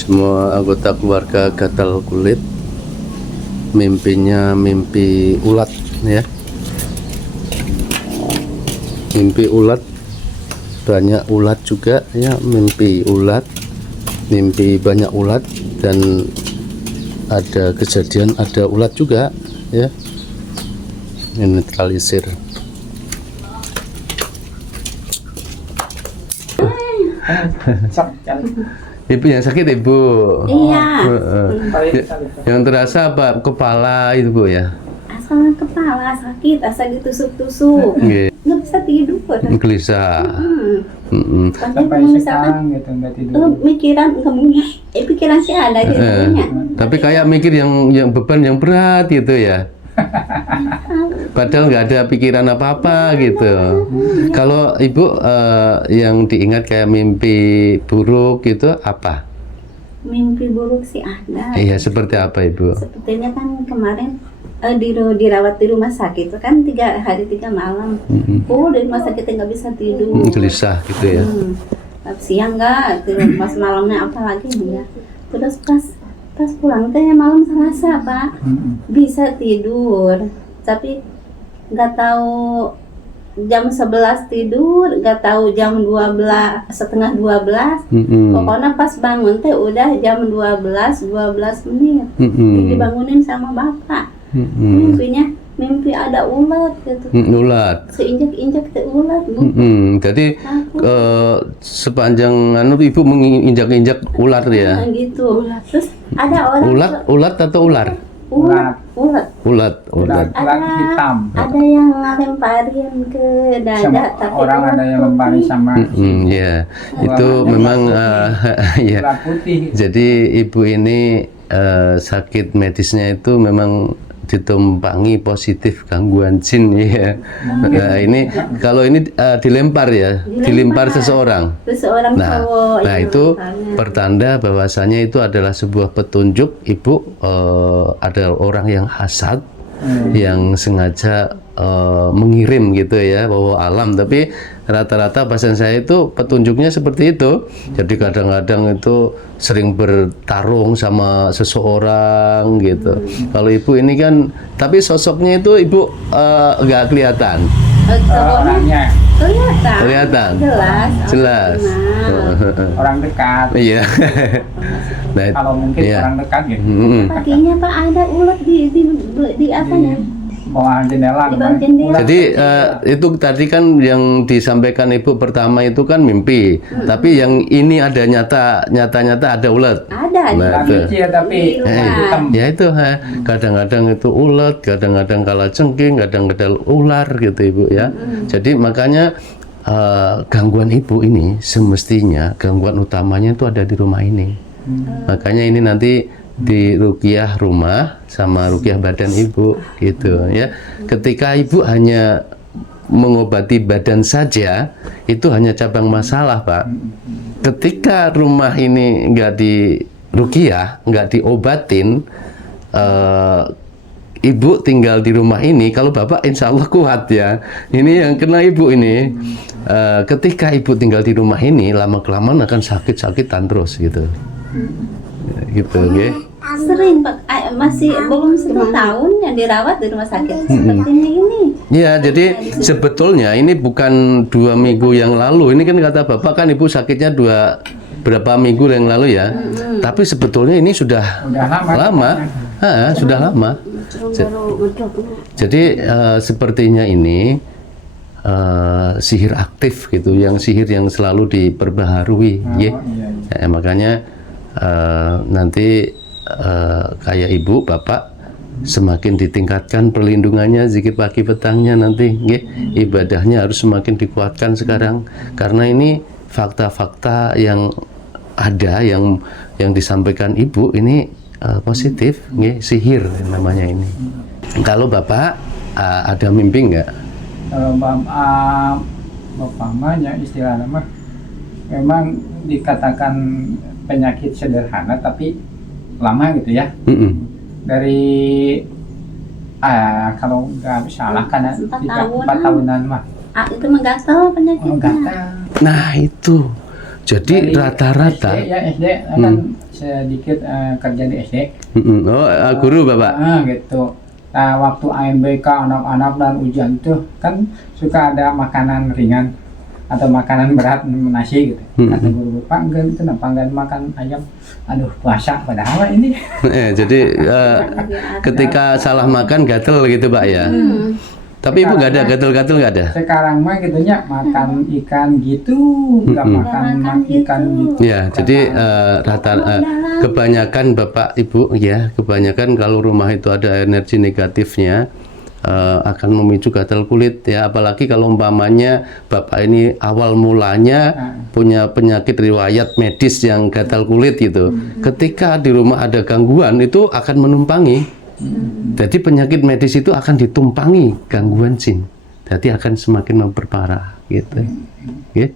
Semua anggota keluarga gatal kulit, mimpinya mimpi ulat ya. Mimpi ulat, banyak ulat juga ya, mimpi ulat, mimpi banyak ulat, dan ada kejadian ada ulat juga ya. Netralisir. Ibu yang sakit ibu. Iya. Yang terasa apa? Kepala itu bu ya? Asal kepala sakit, asal ditusuk-tusuk. Nggak bisa tidur. Gelisah. Sampai sekarang gitu nggak tidur. Pikiran sih ada gitu punya. Tapi kayak mikir yang beban yang berat gitu ya. Padahal nggak ada pikiran apa-apa gitu. Kalau ibu yang diingat kayak mimpi buruk gitu apa? Mimpi buruk sih ada. Iya, seperti apa ibu? Sepertinya kan kemarin dirawat di rumah sakit kan 3 hari 3 malam. Di rumah sakit nggak bisa tidur. Gelisah gitu ya. Siang nggak, pas malamnya apalagi enggak. Terus pas pulang teh malam Selasa Pak, bisa tidur. Tapi nggak tahu jam 11 tidur, nggak tahu jam 12, setengah 12. Pokoknya pas bangun teh udah jam 12 menit. Dibangunin sama bapak. Mimpi ada ulat gitu. Ulat. Seinjak-injak teh ulat bu. Jadi sepanjang ibu menginjak-injak ular ya. Gitu. Terus ada orang. Ulat atau ular? Ulat hitam. Ada yang ngelemparin ke dada, tapi orang ada yang lemparin sama. Ya, itu memang ya. Putih. Jadi ibu ini sakit medisnya itu memang ditumpangi positif gangguan jin ya. Nah ini kalau ini dilempar ya, dilempar seseorang. Nah itu pertanda bahwasanya itu adalah sebuah petunjuk ibu ada orang yang hasad yang sengaja mengirim gitu ya bahwa alam. Tapi rata-rata pasien saya itu petunjuknya seperti itu. Jadi kadang-kadang itu sering bertarung sama seseorang gitu. Kalau ibu ini kan, tapi sosoknya itu ibu nggak kelihatan. Orangnya Kelihatan. Jelas. orang dekat. Iya. Nah, kalau mungkin orang dekat gitu. Paginya Pak ada ulat di apanya? Bawah jendela. Jadi itu tadi kan yang disampaikan ibu pertama itu kan mimpi, tapi yang ini ada nyata ada ulat. Ada. Nah, Kecil tapi hitam. ya itu kadang-kadang itu ulat, kadang-kadang kalajengking, kadang-kadang ular gitu ibu ya. Jadi makanya gangguan ibu ini semestinya gangguan utamanya itu ada di rumah ini. Makanya ini nanti di ruqyah rumah sama ruqyah badan ibu gitu ya. Ketika ibu hanya mengobati badan saja itu hanya cabang masalah Pak. Ketika rumah ini nggak di ruqyah, nggak diobatin, ibu tinggal di rumah ini, kalau bapak insya Allah kuat ya. Ini yang kena ibu ini. Ketika ibu tinggal di rumah ini lama kelamaan akan sakit-sakitan terus gitu. Gitu okay? Sering Pak, masih belum 1 tahun yang dirawat di rumah sakit sepertinya ini. Ya, jadi sebetulnya ini bukan 2 minggu yang lalu. Ini kan kata bapak kan ibu sakitnya berapa minggu yang lalu ya. Tapi sebetulnya ini sudah lama. Sudah lama. Jadi sepertinya ini sihir aktif gitu, yang sihir yang selalu diperbaharui. Ya, makanya nanti kayak ibu bapak semakin ditingkatkan perlindungannya, zikir pagi petangnya nanti ibadahnya harus semakin dikuatkan sekarang, karena ini fakta-fakta yang ada yang disampaikan ibu ini positif, sihir namanya ini. Kalau bapak ada mimpi nggak? Kalau bapak mahnya istilahnya mah memang dikatakan penyakit sederhana tapi lama gitu ya. Dari kalau nggak salah kan 4 tahunan mah. Itu menggatal penyakitnya. Nah itu Jadi rata-rata. SD, ya SD kan sedikit kerja di SD. Oh, guru Bapak. Gitu. Nah, waktu AMBK anak-anak dan ujian tuh kan suka ada makanan ringan atau makanan berat, nasi gitu. Kata guru, Pak, kenapa enggak makan ayam? Aduh, puasa padahal ini. Jadi ketika salah makan gatel gitu Pak ya. Tapi Ibu nggak ada gatel-gatel, nggak ada? Sekarang mah gitunya makan ikan gitu, nggak makan ikan gitu. Ya, jadi kebanyakan Bapak Ibu ya, kebanyakan kalau rumah itu ada energi negatifnya akan memicu gatal kulit ya, apalagi kalau umpamanya Bapak ini awal mulanya punya penyakit riwayat medis yang gatal kulit gitu. Ketika di rumah ada gangguan itu akan menumpangi. Jadi penyakit medis itu akan ditumpangi gangguan jin. Jadi akan semakin memperparah gitu. Okay.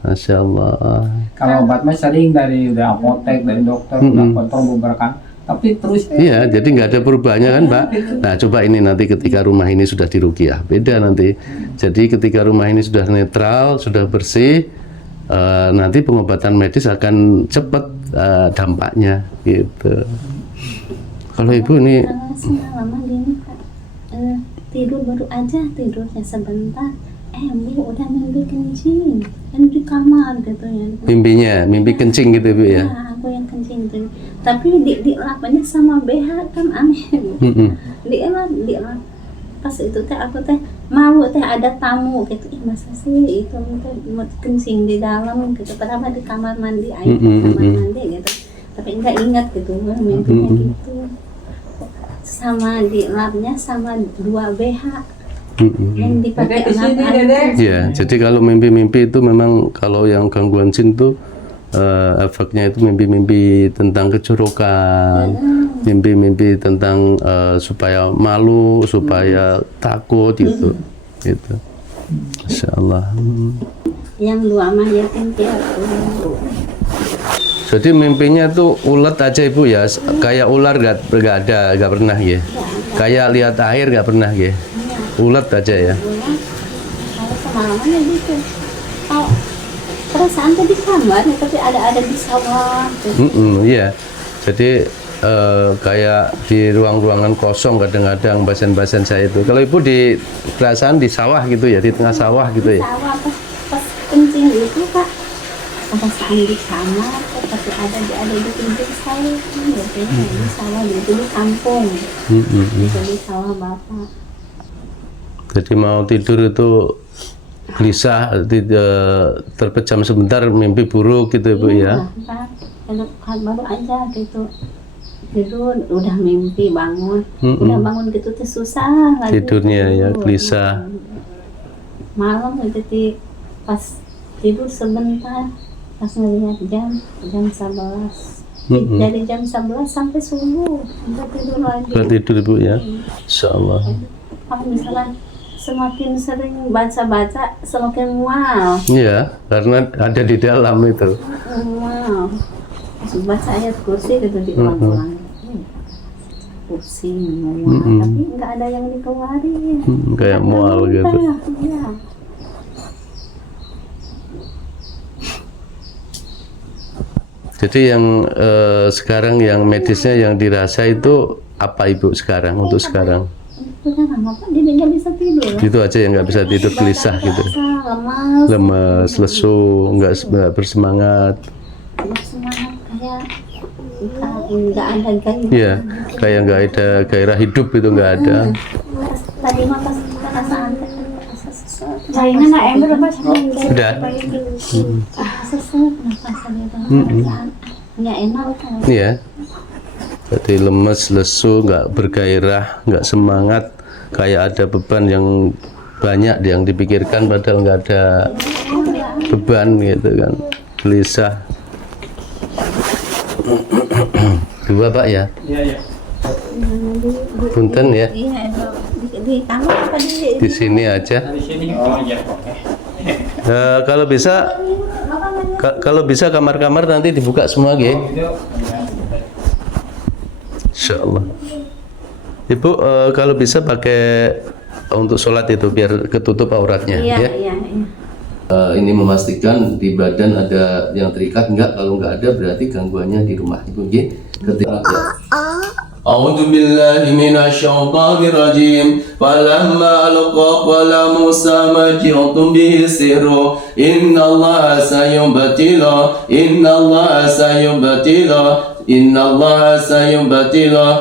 Masya Allah. Kalau obat mah sering dari apotek, dari dokter, udah kontrol beberapa, tapi terus. Iya, jadi nggak ada perubahannya kan Pak. Nah coba ini nanti ketika rumah ini sudah diruqyah, beda nanti. Jadi ketika rumah ini sudah netral, sudah bersih, nanti pengobatan medis akan cepat dampaknya gitu. Kalau Ibu ini semalaman gini Kak, tidur baru aja tidurnya sebentar, udah mimpi kencing dan di kamar gitu ya. mimpi kencing gitu Ibu ya. Ya, aku yang kencing gitu. Tapi di lapanya sama BH kan aneh. Di lap pas itu teh aku teh malu teh ada tamu gitu. Masa sih itu teh kencing di dalam gitu. Padahal di kamar mandi aja, kamar mandi gitu. Tapi enggak ingat gitu, mimpinya gitu. Sama di lapnya sama 2 BH yang dipakai lap aja. Ya, jadi kalau mimpi-mimpi itu memang kalau yang gangguan jin itu efeknya itu mimpi-mimpi tentang kejorokan, mimpi-mimpi tentang supaya malu, supaya takut gitu. Gitu. Masya Allah. Yang 2 mah yatim piatu. Jadi mimpinya tuh ulet aja Ibu ya, kayak ular nggak ada, nggak pernah ya. Kayak lihat air nggak pernah ya. Ulet aja ya. Kalau semalamannya gitu. Kalau perasaan tuh di kamar, tapi ada di sawah. Iya. Jadi kayak di ruang-ruangan kosong kadang-kadang basen-basen saya itu. Kalau Ibu di perasaan di sawah gitu ya, di tengah sawah gitu ya. Sawah pas kencing itu Kak. Perasaan di kamar, tapi ada di pinggir sawah, biasanya di sawah gitu di kampung, di sawah Bapak. Jadi mau tidur itu gelisah, terpejam sebentar, mimpi buruk gitu Ibu ya. Kan baru aja gitu tidur udah mimpi bangun, udah bangun gitu tuh susah lagi tidurnya ya, gelisah. Malam jadi pas tidur sebentar. Pas ngelihat jam 11. Dari jam 11 sampai subuh udah tidur lagi. Udah tidur Ibu ya. Insyaallah. Kalau misalnya semakin sering baca-baca semakin mual. Iya, karena ada di dalam itu. Mual. Baca ayat kursi gitu diulang-ulang. Pusing, mual, tapi nggak ada yang dikeluarin. Kayak mual gitu. Iya. Jadi yang sekarang yang medisnya yang dirasa itu apa Ibu sekarang untuk sekarang? Itu kan apa? Dia nggak bisa tidur. Itu aja yang nggak bisa tidur, gelisah gitu. Lemas, lesu, nggak bersemangat. Bersemangat kayak nggak ada gairah. Iya, kayak nggak ada gairah hidup itu nggak ada. Tadi mah pas perasaan Jaringan nak ember apa sama Udah. sesak nafasnya nggak enak kan. Iya. Jadi lemes, lesu, nggak bergairah, nggak semangat, kayak ada beban yang banyak yang dipikirkan padahal nggak ada beban gitu kan, gelisah. Dua Pak ya? Iya. Punten ya? Iya, di kamar apa Di sini aja. Di sini. Oh iya, oke. Kalau bisa kamar-kamar nanti dibuka semua gitu. Insyaallah. Ibu kalau bisa pakai untuk sholat itu biar ketutup auratnya Iya, ya. iya. Ini memastikan di badan ada yang terikat enggak, kalau enggak ada berarti gangguannya di rumah ibu nggih. Ketika A'udzu billahi minasyaitonir rajim. Falamma alqa qala Musa ma ji'tum bihi sihru innallaha sayubtila innallaha sayubtila